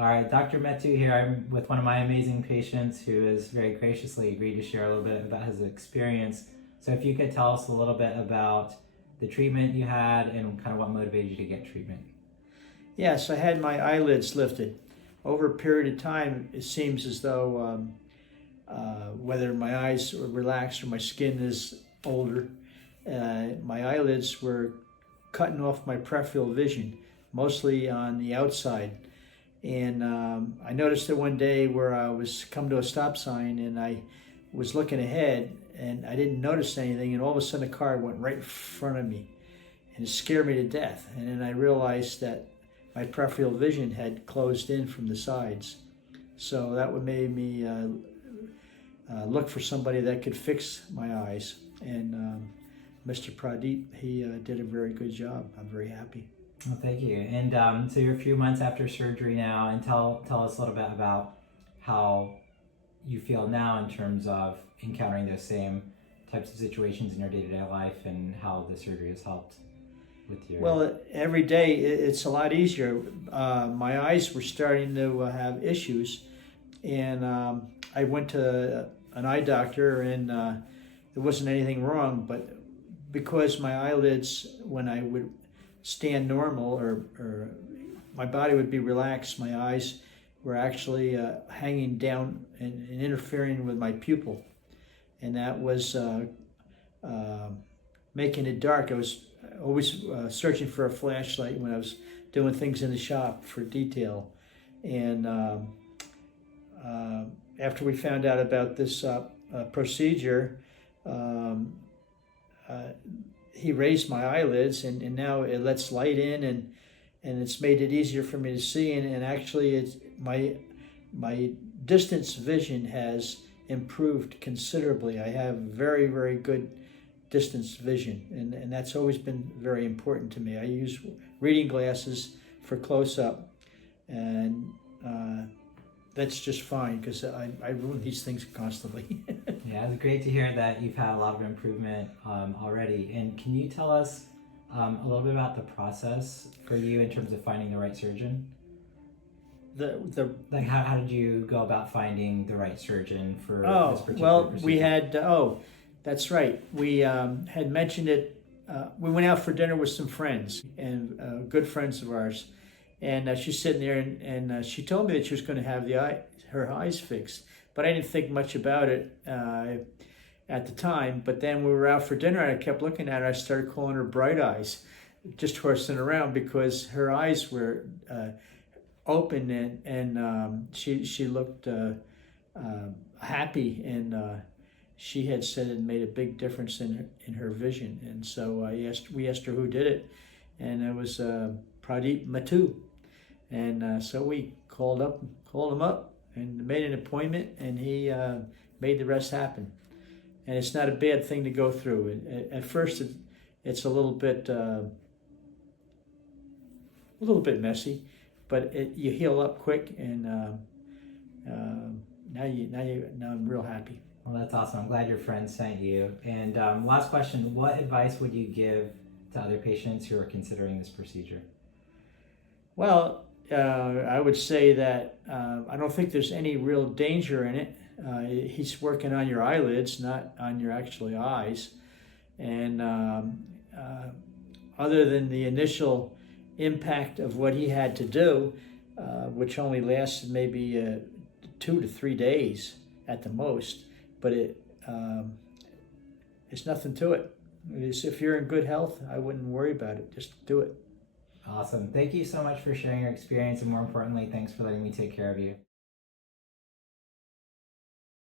All right, Dr. Mettu here. I'm with one of my amazing patients who has very graciously agreed to share a little bit about his experience. So if you could tell us a little bit about the treatment you had and kind of what motivated you to get treatment. Yes, I had my eyelids lifted. Over a period of time, it seems as though whether my eyes are relaxed or my skin is older, my eyelids were cutting off my peripheral vision, mostly on the outside. And I noticed it one day where I was coming to a stop sign and I was looking ahead and I didn't notice anything, and all of a sudden a car went right in front of me and it scared me to death. And then I realized that my peripheral vision had closed in from the sides. So that would made me look for somebody that could fix my eyes. And Mr. Pradeep, he did a very good job. I'm very happy. Well, thank you. And so you're a few months after surgery now, and tell us a little bit about how you feel now in terms of encountering those same types of situations in your day-to-day life and how the surgery has helped with your... Well, every day it's a lot easier. My eyes were starting to have issues, and I went to an eye doctor, and there wasn't anything wrong, but because my eyelids, when I would stand normal or my body would be relaxed, my eyes were actually hanging down and interfering with my pupil, and that was making it dark. I was always searching for a flashlight when I was doing things in the shop for detail. And after we found out about this procedure, he raised my eyelids, and now it lets light in, and it's made it easier for me to see. And actually, it's my distance vision has improved considerably. I have very, very good distance vision, and that's always been very important to me. I use reading glasses for close-up, and that's just fine because I ruin these things constantly. Yeah, it's great to hear that you've had a lot of improvement already. And can you tell us a little bit about the process for you in terms of finding the right surgeon? Like how did you go about finding the right surgein for this particular procedure? We had, that's right. We had mentioned it. We went out for dinner with some friends, and good friends of ours. And she's sitting there, and she told me that she was going to have her eyes fixed. But I didn't think much about it at the time. But then we were out for dinner, and I kept looking at her. I started calling her Bright Eyes, just horsing around, because her eyes were open, and she looked happy, and she had said it made a big difference in her vision. And so we asked her who did it, and it was Pradeep Mettu. And so we called him up and made an appointment, and he made the rest happen. And it's not a bad thing to go through. At first, it's a little bit messy, but you heal up quick, and now I'm real happy. Well, that's awesome. I'm glad your friend sent you. And last question: what advice would you give to other patients who are considering this procedure? Well, I would say that I don't think there's any real danger in it. He's working on your eyelids, not on your actually eyes. And other than the initial impact of what he had to do, which only lasted maybe 2 to 3 days at the most, but it's nothing to it. If you're in good health, I wouldn't worry about it. Just do it. Awesome. Thank you so much for sharing your experience, and more importantly, thanks for letting me take care of you.